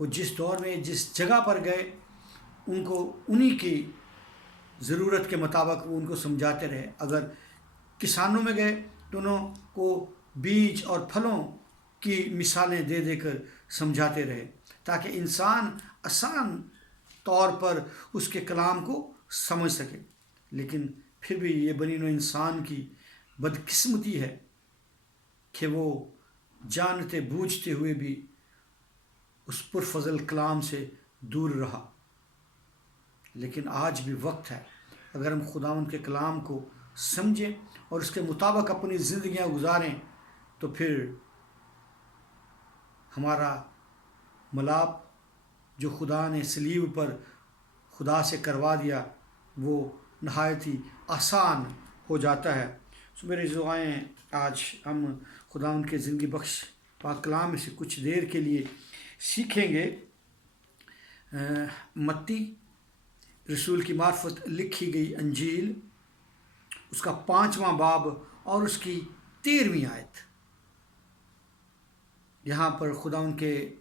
وہ جس دور میں جس جگہ پر گئے ان کو انہی کی ضرورت کے مطابق وہ ان کو سمجھاتے رہے. اگر کسانوں میں گئے تو انہوں کو بیج اور پھلوں کی مثالیں دے دے کر سمجھاتے رہے تاکہ انسان آسان طور پر اس کے کلام کو سمجھ سکے. لیکن پھر بھی یہ بنی نوع انسان کی بدقسمتی ہے کہ وہ جانتے بوجھتے ہوئے بھی اس پرفضل کلام سے دور رہا. لیکن آج بھی وقت ہے اگر ہم خداوند کے کلام کو سمجھیں اور اس کے مطابق اپنی زندگیاں گزاریں تو پھر ہمارا ملاپ جو خدا نے صلیب پر خدا سے کروا دیا وہ نہایت ہی آسان ہو جاتا ہے. میرے دعائیں آج ہم خداوند کے زندگی بخش پاک کلام میں سے کچھ دیر کے لیے سیکھیں گے. متی رسول کی معرفت لکھی گئی انجیل اس کا 5واں باب اور اس کی 13ویں آیت. یہاں پر خداوند کے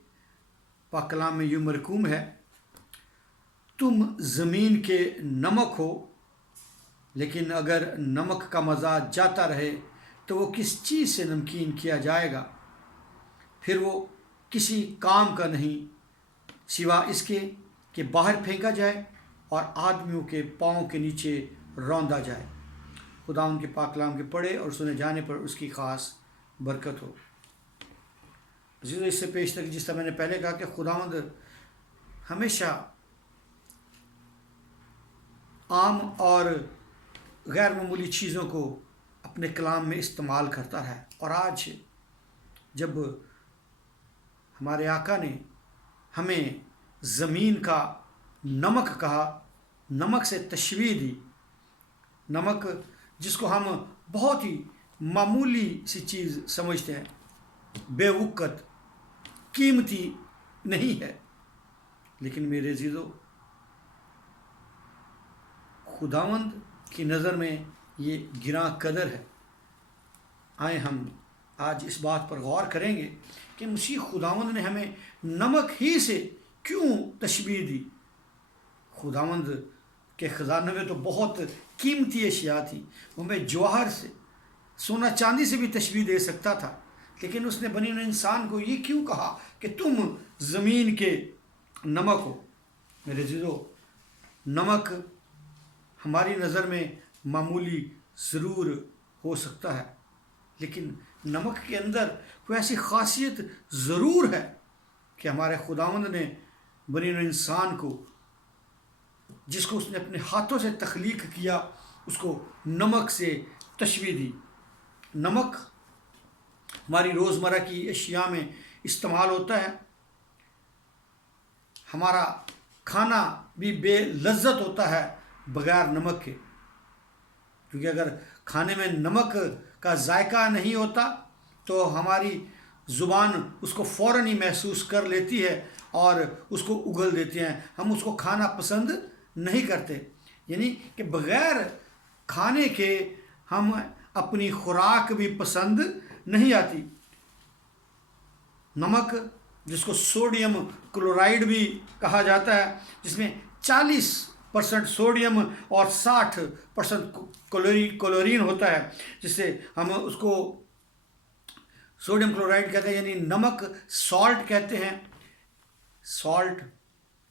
پاک کلام میں یوں مرقوم ہے: تم زمین کے نمک ہو، لیکن اگر نمک کا مزہ جاتا رہے تو وہ کس چیز سے نمکین کیا جائے گا؟ پھر وہ کسی کام کا نہیں سوا اس کے کہ باہر پھینکا جائے اور آدمیوں کے پاؤں کے نیچے روندا جائے. خدا ان کے پاک کلام کے پڑھے اور سنے جانے پر اس کی خاص برکت ہو. اس سے پیش تک جس طرح میں نے پہلے کہا کہ خداوند ہمیشہ عام اور غیر معمولی چیزوں کو اپنے کلام میں استعمال کرتا ہے. اور آج جب ہمارے آقا نے ہمیں زمین کا نمک کہا، نمک سے تشبیہ دی، نمک جس کو ہم بہت ہی معمولی سی چیز سمجھتے ہیں، بے وقت قیمتی نہیں ہے، لیکن میرے عزیزو خداوند کی نظر میں یہ گراں قدر ہے. آئے ہم آج اس بات پر غور کریں گے کہ مسیح خداوند نے ہمیں نمک ہی سے کیوں تشبیہ دی. خداوند کے خزانے میں تو بہت قیمتی اشیاء تھی، وہ ہمیں جوہر سے، سونا چاندی سے بھی تشبیہ دے سکتا تھا، لیکن اس نے بنی ہوئے انسان کو یہ کیوں کہا کہ تم زمین کے نمک ہو. میرے عزیزو، نمک ہماری نظر میں معمولی ضرور ہو سکتا ہے، لیکن نمک کے اندر کوئی ایسی خاصیت ضرور ہے کہ ہمارے خداوند نے بنی ہوئے انسان کو، جس کو اس نے اپنے ہاتھوں سے تخلیق کیا، اس کو نمک سے تشبیہ دی. نمک ہماری روزمرہ کی اشیاء میں استعمال ہوتا ہے. ہمارا کھانا بھی بے لذت ہوتا ہے بغیر نمک کے، کیونکہ اگر کھانے میں نمک کا ذائقہ نہیں ہوتا تو ہماری زبان اس کو فوراً ہی محسوس کر لیتی ہے اور اس کو اگل دیتے ہیں، ہم اس کو کھانا پسند نہیں کرتے. یعنی کہ بغیر کھانے کے ہم اپنی خوراک بھی پسند نہیں آتی. نمک جس کو سوڈیم کلورائڈ بھی کہا جاتا ہے، جس میں 40% سوڈیم اور 60% کلورین ہوتا ہے، جس سے ہم اس کو سوڈیم کلورائڈ کہتے ہیں، یعنی نمک سالٹ کہتے ہیں. سالٹ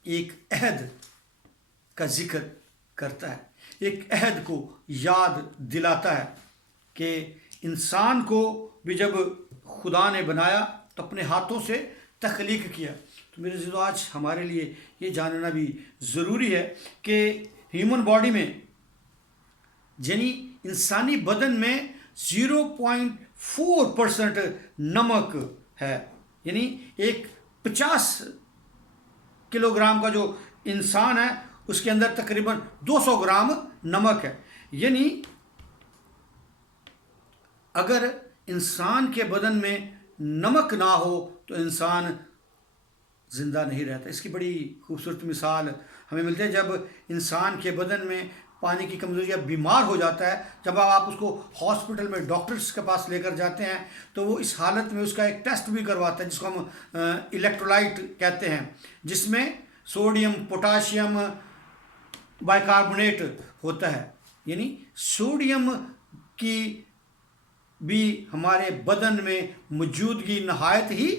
ایک عہد کا ذکر کرتا ہے، ایک عہد کو یاد دلاتا ہے کہ انسان کو بھی جب خدا نے بنایا تو اپنے ہاتھوں سے تخلیق کیا. تو میرے عزیزو، آج ہمارے لیے یہ جاننا بھی ضروری ہے کہ ہیومن باڈی میں، یعنی انسانی بدن میں 0.4% نمک ہے. یعنی ایک 50 کلو گرام کا جو انسان ہے اس کے اندر تقریباً 200 گرام نمک ہے. یعنی اگر انسان کے بدن میں نمک نہ ہو تو انسان زندہ نہیں رہتا. اس کی بڑی خوبصورت مثال ہمیں ملتی ہے جب انسان کے بدن میں پانی کی کمزوری یا بیمار ہو جاتا ہے، جب آپ اس کو ہاسپٹل میں ڈاکٹرز کے پاس لے کر جاتے ہیں تو وہ اس حالت میں اس کا ایک ٹیسٹ بھی کرواتا ہے جس کو ہم الیکٹرولائٹ کہتے ہیں، جس میں سوڈیم، پوٹاشیم، بائیکاربونیٹ ہوتا ہے. یعنی سوڈیم کی بھی ہمارے بدن میں موجودگی نہایت ہی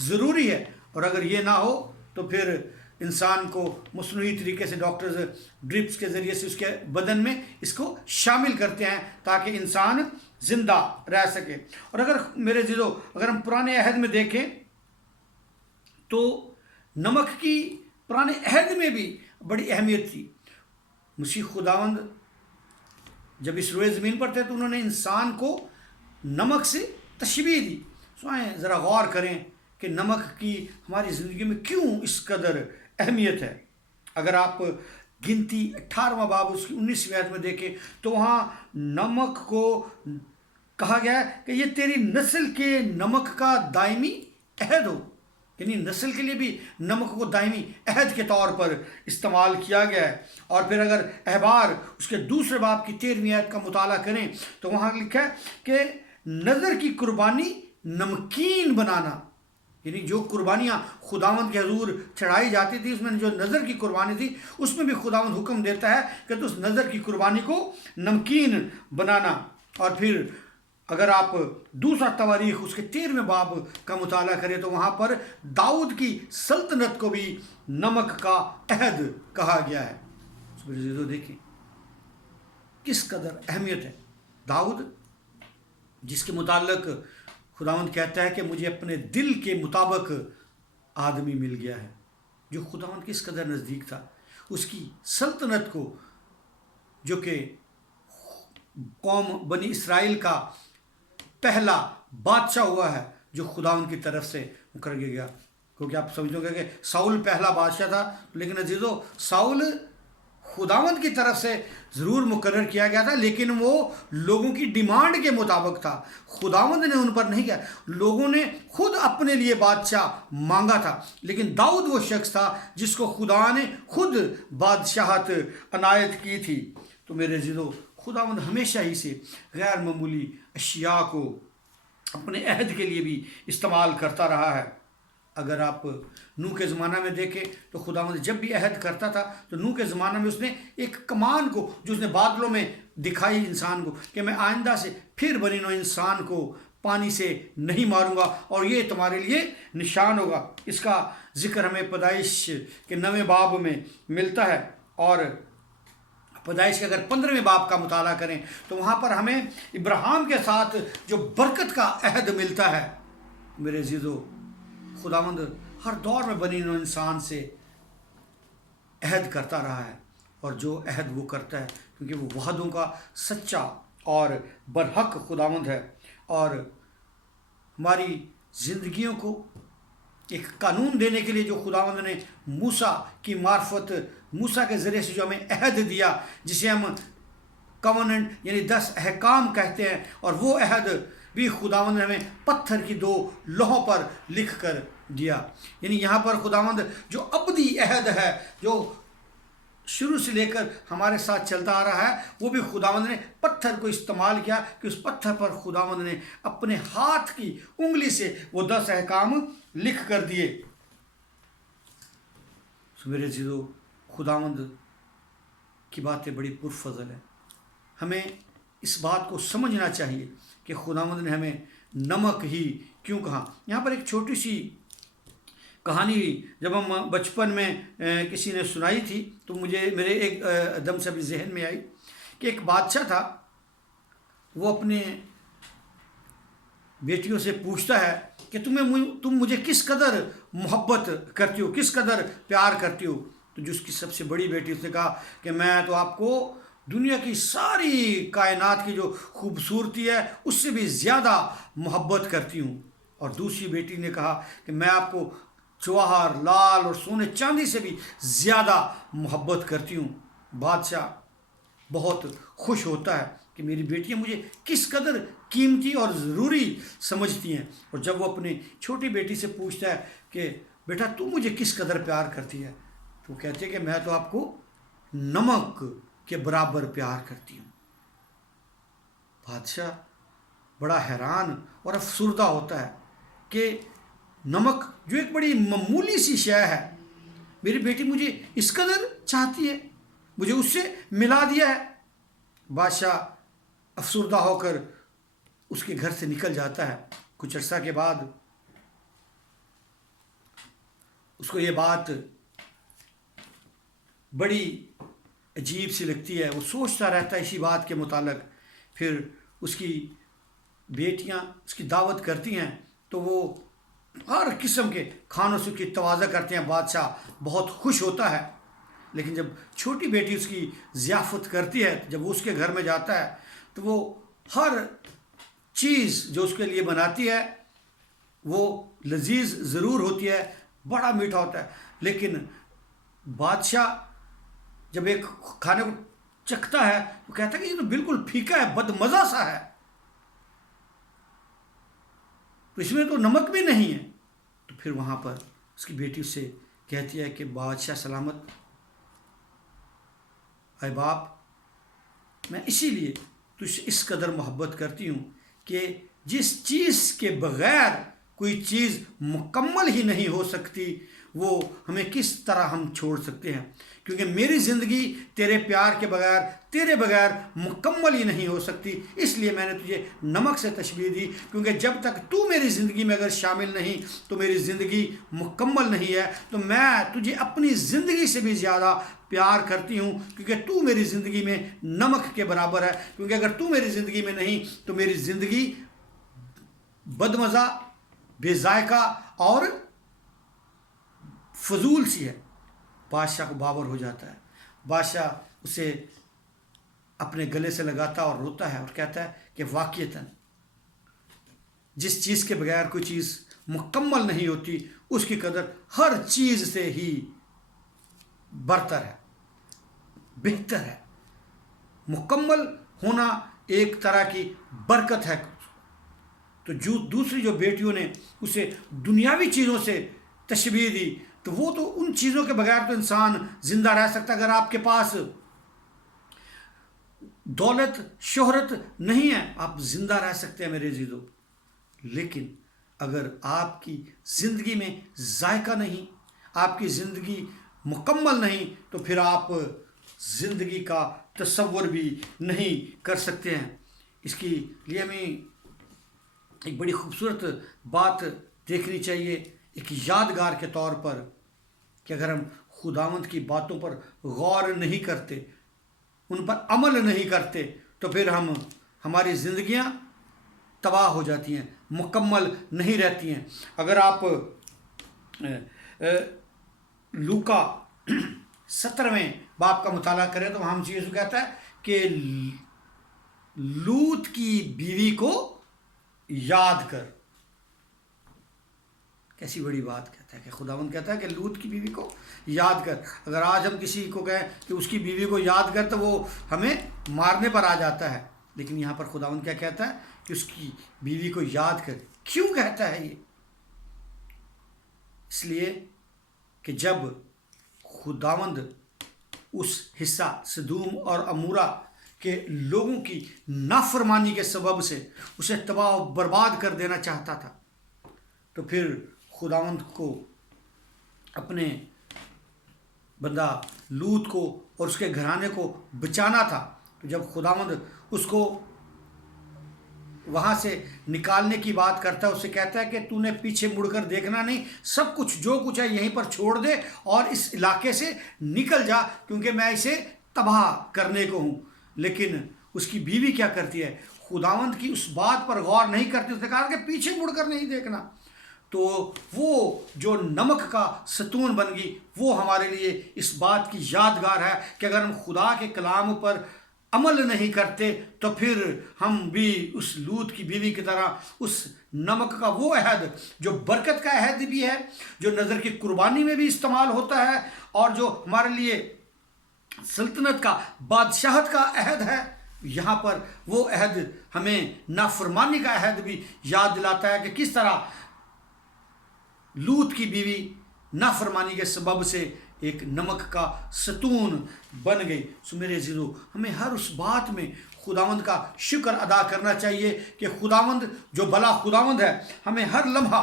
ضروری ہے، اور اگر یہ نہ ہو تو پھر انسان کو مصنوعی طریقے سے ڈاکٹرز ڈرپس کے ذریعے سے اس کے بدن میں اس کو شامل کرتے ہیں تاکہ انسان زندہ رہ سکے. اور اگر میرے عزیزو اگر ہم پرانے عہد میں دیکھیں تو نمک کی پرانے عہد میں بھی بڑی اہمیت تھی. مسیح خداوند جب اس روئے زمین پر تھے تو انہوں نے انسان کو نمک سے تشبیہ دی. سو آئیں ذرا غور کریں کہ نمک کی ہماری زندگی میں کیوں اس قدر اہمیت ہے. اگر آپ گنتی 18واں باب اس کی 19ویں آیت میں دیکھیں تو وہاں نمک کو کہا گیا ہے کہ یہ تیری نسل کے نمک کا دائمی عہد ہو. یعنی نسل کے لیے بھی نمک کو دائمی عہد کے طور پر استعمال کیا گیا ہے. اور پھر اگر احبار اس کے دوسرے باب کی 13ویں آیت کا مطالعہ کریں تو وہاں لکھا ہے کہ نظر کی قربانی نمکین بنانا. یعنی جو قربانیاں خداوند کے حضور چڑھائی جاتی تھی اس میں جو نظر کی قربانی تھی اس میں بھی خداوند حکم دیتا ہے کہ تو اس نظر کی قربانی کو نمکین بنانا. اور پھر اگر آپ دوسرا تواریخ اس کے 13ویں باب کا مطالعہ کریں تو وہاں پر داؤد کی سلطنت کو بھی نمک کا عہد کہا گیا ہے. دیکھیں کس قدر اہمیت ہے. داؤد جس کے متعلق خداوند کہتا ہے کہ مجھے اپنے دل کے مطابق آدمی مل گیا ہے، جو خداوند کس قدر نزدیک تھا. اس کی سلطنت کو جو کہ قوم بنی اسرائیل کا پہلا بادشاہ ہوا ہے جو خداوند کی طرف سے مقرر کیا گیا. کیونکہ آپ سمجھو گے کہ ساؤل پہلا بادشاہ تھا، لیکن عزیزو ساؤل خداوند کی طرف سے ضرور مقرر کیا گیا تھا لیکن وہ لوگوں کی ڈیمانڈ کے مطابق تھا. خداوند نے ان پر نہیں کیا، لوگوں نے خود اپنے لیے بادشاہ مانگا تھا. لیکن داؤد وہ شخص تھا جس کو خدا نے خود بادشاہت عنایت کی تھی. تو میرے عزیزو خداوند ہمیشہ ہی سے غیر معمولی اشیاء کو اپنے عہد کے لیے بھی استعمال کرتا رہا ہے. اگر آپ نوح کے زمانہ میں دیکھیں تو خداوند جب بھی عہد کرتا تھا تو نوح کے زمانہ میں اس نے ایک کمان کو جو اس نے بادلوں میں دکھائی انسان کو کہ میں آئندہ سے پھر بنی نوع انسان کو پانی سے نہیں ماروں گا اور یہ تمہارے لیے نشان ہوگا. اس کا ذکر ہمیں پیدائش کے 9ویں باب میں ملتا ہے. اور پیدائش کے اگر 15ویں باب کا مطالعہ کریں تو وہاں پر ہمیں ابراہیم کے ساتھ جو برکت کا عہد ملتا ہے. میرے عزیزو خداوند ہر دور میں بنی نوع انسان سے عہد کرتا رہا ہے، اور جو عہد وہ کرتا ہے کیونکہ وہ وعدوں کا سچا اور برحق خداوند ہے. اور ہماری زندگیوں کو ایک قانون دینے کے لیے جو خداوند نے موسیٰ کی معرفت موسیٰ کے ذریعے سے جو ہمیں عہد دیا جسے ہم کوننٹ یعنی 10 احکام کہتے ہیں، اور وہ عہد بھی خداوند نے ہمیں پتھر کی 2 لوحوں پر لکھ کر دیا. یعنی یہاں پر خداوند جو ابدی عہد ہے جو شروع سے لے کر ہمارے ساتھ چلتا آ رہا ہے وہ بھی خداوند نے پتھر کو استعمال کیا کہ اس پتھر پر خداوند نے اپنے ہاتھ کی انگلی سے وہ 10 احکام لکھ کر دیے. میرے عزیزو خداوند کی باتیں بڑی پرفضل ہے. ہمیں اس بات کو سمجھنا چاہیے کہ خداوند نے ہمیں نمک ہی کیوں کہا. یہاں پر ایک چھوٹی سی کہانی جب ہم بچپن میں کسی نے سنائی تھی تو میرے ایک دم سے بھی ذہن میں آئی کہ ایک بادشاہ تھا، وہ اپنے بیٹیوں سے پوچھتا ہے کہ تم مجھے کس قدر محبت کرتی ہو، کس قدر پیار کرتی ہو. تو جو اس کی سب سے بڑی بیٹی اس نے کہا کہ میں تو آپ کو دنیا کی ساری کائنات کی جو خوبصورتی ہے اس سے بھی زیادہ محبت کرتی ہوں. اور دوسری بیٹی نے کہا کہ میں آپ کو جواہر، لال اور سونے چاندی سے بھی زیادہ محبت کرتی ہوں. بادشاہ بہت خوش ہوتا ہے کہ میری بیٹیاں مجھے کس قدر قیمتی اور ضروری سمجھتی ہیں. اور جب وہ اپنی چھوٹی بیٹی سے پوچھتا ہے کہ بیٹا تو مجھے کس قدر پیار کرتی ہے تو وہ کہتی ہے کہ میں تو آپ کو نمک کے برابر پیار کرتی ہوں۔ بادشاہ بڑا حیران اور افسردہ ہوتا ہے کہ نمک جو ایک بڑی معمولی سی شے ہے، میری بیٹی مجھے اس قدر چاہتی ہے، مجھے اس سے ملا دیا ہے۔ بادشاہ افسردہ ہو کر اس کے گھر سے نکل جاتا ہے۔ کچھ عرصہ کے بعد اس کو یہ بات بڑی عجیب سی لگتی ہے، وہ سوچتا رہتا ہے اسی بات کے متعلق۔ پھر اس کی بیٹیاں اس کی دعوت کرتی ہیں تو وہ ہر قسم کے کھانوں سے اس کی تواضع کرتے ہیں۔ بادشاہ بہت خوش ہوتا ہے، لیکن جب چھوٹی بیٹی اس کی ضیافت کرتی ہے، جب وہ اس کے گھر میں جاتا ہے تو وہ ہر چیز جو اس کے لیے بناتی ہے وہ لذیذ ضرور ہوتی ہے، بڑا میٹھا ہوتا ہے، لیکن بادشاہ جب ایک کھانے کو چکھتا ہے تو کہتا ہے کہ یہ تو بالکل پھیکا ہے، بد مزہ سا ہے، تو اس میں تو نمک بھی نہیں ہے۔ تو پھر وہاں پر اس کی بیٹی اس سے کہتی ہے کہ بادشاہ سلامت، اے باپ، میں اسی لیے تجھ سے اس قدر محبت کرتی ہوں کہ جس چیز کے بغیر کوئی چیز مکمل ہی نہیں ہو سکتی وہ ہمیں کس طرح ہم چھوڑ سکتے ہیں، کیونکہ میری زندگی تیرے پیار کے بغیر، تیرے بغیر مکمل ہی نہیں ہو سکتی۔ اس لیے میں نے تجھے نمک سے تشبیہ دی، کیونکہ جب تک تو میری زندگی میں اگر شامل نہیں تو میری زندگی مکمل نہیں ہے۔ تو میں تجھے اپنی زندگی سے بھی زیادہ پیار کرتی ہوں، کیونکہ تو میری زندگی میں نمک کے برابر ہے، کیونکہ اگر تو میری زندگی میں نہیں تو میری زندگی بدمزہ، بے ذائقہ اور فضول سی ہے۔ بادشاہ کو باور ہو جاتا ہے، بادشاہ اسے اپنے گلے سے لگاتا اور روتا ہے اور کہتا ہے کہ واقعتاً جس چیز کے بغیر کوئی چیز مکمل نہیں ہوتی اس کی قدر ہر چیز سے ہی برتر ہے، بہتر ہے۔ مکمل ہونا ایک طرح کی برکت ہے۔ تو جو دوسری جو بیٹیوں نے اسے دنیاوی چیزوں سے تشبیہ دی، تو وہ تو ان چیزوں کے بغیر تو انسان زندہ رہ سکتا۔ اگر آپ کے پاس دولت، شہرت نہیں ہے، آپ زندہ رہ سکتے ہیں میرے عزیزو، لیکن اگر آپ کی زندگی میں ذائقہ نہیں، آپ کی زندگی مکمل نہیں، تو پھر آپ زندگی کا تصور بھی نہیں کر سکتے ہیں۔ اس کے لیے ہمیں ایک بڑی خوبصورت بات دیکھنی چاہیے ایک یادگار کے طور پر، کہ اگر ہم خداوند کی باتوں پر غور نہیں کرتے، ان پر عمل نہیں کرتے، تو پھر ہماری زندگیاں تباہ ہو جاتی ہیں، مکمل نہیں رہتی ہیں۔ اگر آپ لوکا 17ویں باب کا مطالعہ کریں تو وہاں ہم چیز کہتا ہے کہ لوط کی بیوی کو یاد کر۔ کیسی بڑی بات کہتا ہے کہ خداوند کہتا ہے کہ لوط کی بیوی کو یاد کر۔ اگر آج ہم کسی کو کہیں کہ اس کی بیوی کو یاد کر تو وہ ہمیں مارنے پر آ جاتا ہے، لیکن یہاں پر خداوند کیا کہتا ہے کہ اس کی بیوی کو یاد کر۔ کیوں کہتا ہے یہ؟ اس لیے کہ جب خداوند اس حصہ سدوم اور عمورہ کے لوگوں کی نافرمانی کے سبب سے اسے تباہ و برباد کر دینا چاہتا تھا، تو پھر خداوند کو اپنے بندہ لوط کو اور اس کے گھرانے کو بچانا تھا۔ تو جب خداوند اس کو وہاں سے نکالنے کی بات کرتا ہے، اسے کہتا ہے کہ تو نے پیچھے مڑ کر دیکھنا نہیں، سب کچھ جو کچھ ہے یہیں پر چھوڑ دے اور اس علاقے سے نکل جا، کیونکہ میں اسے تباہ کرنے کو ہوں۔ لیکن اس کی بیوی کیا کرتی ہے؟ خداوند کی اس بات پر غور نہیں کرتی، اس نے کہا کہ پیچھے مڑ کر نہیں دیکھنا۔ تو وہ جو نمک کا ستون بن گئی، وہ ہمارے لیے اس بات کی یادگار ہے کہ اگر ہم خدا کے کلام پر عمل نہیں کرتے تو پھر ہم بھی اس لوط کی بیوی کی طرح اس نمک کا وہ عہد جو برکت کا عہد بھی ہے، جو نظر کی قربانی میں بھی استعمال ہوتا ہے، اور جو ہمارے لیے سلطنت کا، بادشاہت کا عہد ہے، یہاں پر وہ عہد ہمیں نافرمانی کا عہد بھی یاد دلاتا ہے کہ کس طرح لوط کی بیوی نافرمانی کے سبب سے ایک نمک کا ستون بن گئی۔ سو میرے عزیزو، ہمیں ہر اس بات میں خداوند کا شکر ادا کرنا چاہیے کہ خداوند جو بھلا خداوند ہے ہمیں ہر لمحہ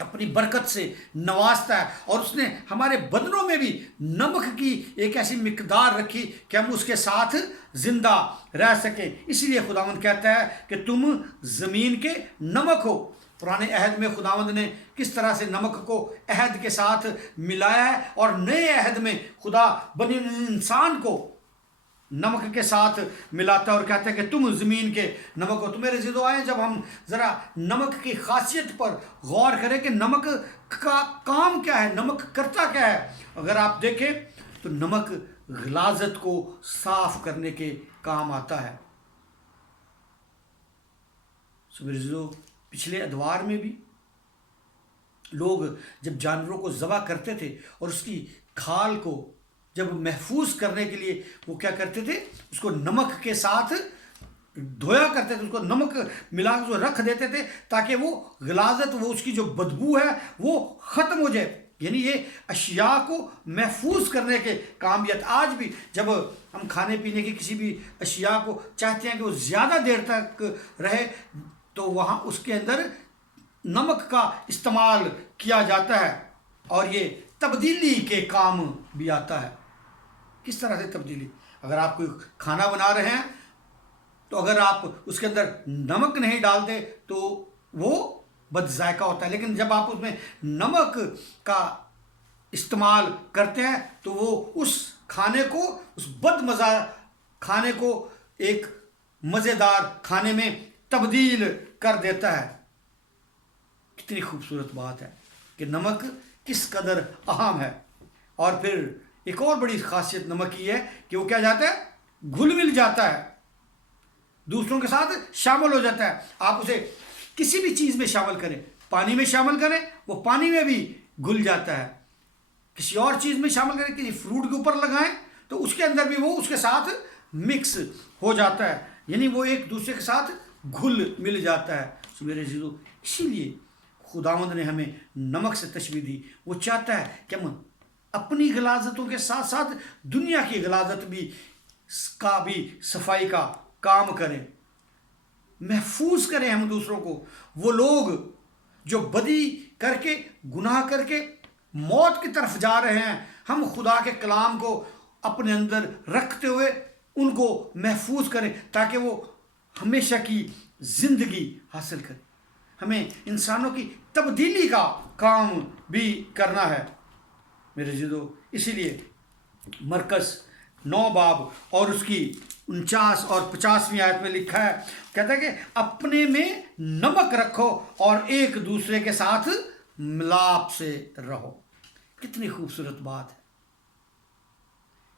اپنی برکت سے نوازتا ہے، اور اس نے ہمارے بدنوں میں بھی نمک کی ایک ایسی مقدار رکھی کہ ہم اس کے ساتھ زندہ رہ سکیں۔ اسی لیے خداوند کہتا ہے کہ تم زمین کے نمک ہو۔ پرانے عہد میں خداوند نے کس طرح سے نمک کو عہد کے ساتھ ملایا ہے، اور نئے عہد میں خدا بنی انسان کو نمک کے ساتھ ملاتا ہے اور کہتا ہے کہ تم زمین کے نمک ہو۔ تو میرے عزیزو، آئیں جب ہم ذرا نمک کی خاصیت پر غور کریں کہ نمک کا کام کیا ہے، نمک کرتا کیا ہے۔ اگر آپ دیکھیں تو نمک غلاظت کو صاف کرنے کے کام آتا ہے۔ سو میرے عزیزو، پچھلے ادوار میں بھی لوگ جب جانوروں کو ذبح کرتے تھے اور اس کی کھال کو جب محفوظ کرنے کے لیے وہ کیا کرتے تھے، اس کو نمک کے ساتھ دھویا کرتے تھے، اس کو نمک ملا کے رکھ دیتے تھے تاکہ وہ غلاظت، وہ اس کی جو بدبو ہے وہ ختم ہو جائے۔ یعنی یہ اشیاء کو محفوظ کرنے کے کام بھی۔ آج بھی جب ہم کھانے پینے کی کسی بھی اشیاء کو چاہتے ہیں کہ وہ زیادہ دیر تک رہے، تو وہاں اس کے اندر نمک کا استعمال کیا جاتا ہے، اور یہ تبدیلی کے کام بھی آتا ہے۔ کس طرح سے تبدیلی؟ اگر آپ کوئی کھانا بنا رہے ہیں تو اگر آپ اس کے اندر نمک نہیں ڈالتے تو وہ بد ذائقہ ہوتا ہے، لیکن جب آپ اس میں نمک کا استعمال کرتے ہیں تو وہ اس کھانے کو، اس بد مزہ کھانے کو ایک مزیدار کھانے میں تبدیل کر دیتا ہے۔ کتنی خوبصورت بات ہے کہ نمک کس قدر اہم ہے۔ اور پھر ایک اور بڑی خاصیت نمک کی ہے کہ وہ کیا جاتا ہے، گھل مل جاتا ہے، دوسروں کے ساتھ شامل ہو جاتا ہے۔ آپ اسے کسی بھی چیز میں شامل کریں، پانی میں شامل کریں، وہ پانی میں بھی گھل جاتا ہے۔ کسی اور چیز میں شامل کریں، کسی فروٹ کے اوپر لگائیں تو اس کے اندر بھی وہ اس کے ساتھ مکس ہو جاتا ہے، یعنی وہ ایک دوسرے کے ساتھ گھل مل جاتا ہے۔ سو میرے عزیزو، اسی لیے خداوند نے ہمیں نمک سے تشبیہ دی۔ وہ چاہتا ہے کہ ہم اپنی غلاظتوں کے ساتھ ساتھ دنیا کی غلاظت بھی صفائی کا کام کریں، محفوظ کریں ہم دوسروں کو۔ وہ لوگ جو بدی کر کے، گناہ کر کے موت کی طرف جا رہے ہیں، ہم خدا کے کلام کو اپنے اندر رکھتے ہوئے ان کو محفوظ کریں تاکہ وہ ہمیشہ کی زندگی حاصل کریں۔ ہمیں انسانوں کی تبدیلی کا کام بھی کرنا ہے میرے عزیزو۔ اسی لیے مرکز 9 باب اور اس کی 49 اور 50ویں آیت میں لکھا ہے، کہتا ہے کہ اپنے میں نمک رکھو اور ایک دوسرے کے ساتھ ملاپ سے رہو۔ کتنی خوبصورت بات ہے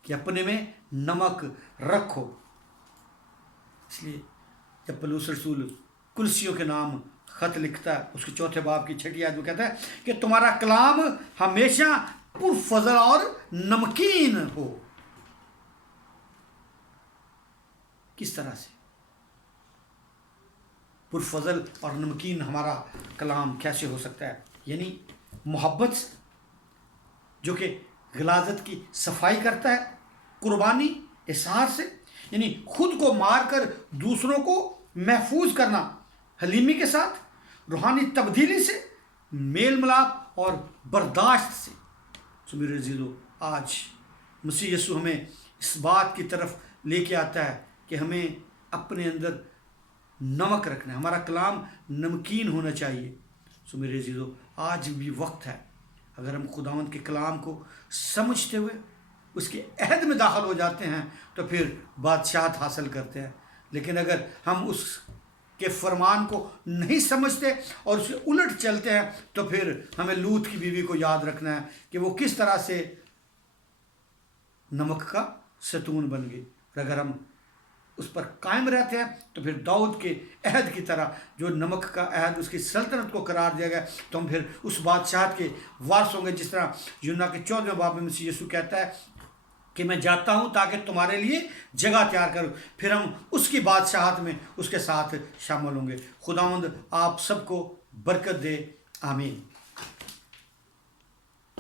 کہ اپنے میں نمک رکھو۔ اس لیے جب پولس رسول کلسیوں کے نام خط لکھتا ہے، اس کے 4 باب کی 6 آیت میں کہتا ہے کہ تمہارا کلام ہمیشہ پرفضل اور نمکین ہو۔ کس طرح سے پرفضل اور نمکین ہمارا کلام کیسے ہو سکتا ہے؟ یعنی محبت سے، جو کہ غلاظت کی صفائی کرتا ہے، قربانی اظہار سے، یعنی خود کو مار کر دوسروں کو محفوظ کرنا، حلیمی کے ساتھ، روحانی تبدیلی سے، میل ملاپ اور برداشت سے۔ سو میرے عزیزو، آج مسیح یسوع ہمیں اس بات کی طرف لے کے آتا ہے کہ ہمیں اپنے اندر نمک رکھنا ہے، ہمارا کلام نمکین ہونا چاہیے۔ سو میرے عزیزو، آج بھی وقت ہے، اگر ہم خداوند کے کلام کو سمجھتے ہوئے اس کے عہد میں داخل ہو جاتے ہیں تو پھر بادشاہت حاصل کرتے ہیں، لیکن اگر ہم اس کے فرمان کو نہیں سمجھتے اور اسے الٹ چلتے ہیں تو پھر ہمیں لوط کی بیوی کو یاد رکھنا ہے کہ وہ کس طرح سے نمک کا ستون بن گئی۔ اور اگر ہم اس پر قائم رہتے ہیں تو پھر داؤد کے عہد کی طرح جو نمک کا عہد اس کی سلطنت کو قرار دیا گیا، تو ہم پھر اس بادشاہت کے وارث ہوں گے، جس طرح یوحنا کے 14 باب میں مسیح یسوع کہتا ہے کہ میں جاتا ہوں تاکہ تمہارے لیے جگہ تیار کروں، پھر ہم اس کی بادشاہت میں اس کے ساتھ شامل ہوں گے۔ خداوند آپ سب کو برکت دے، آمین۔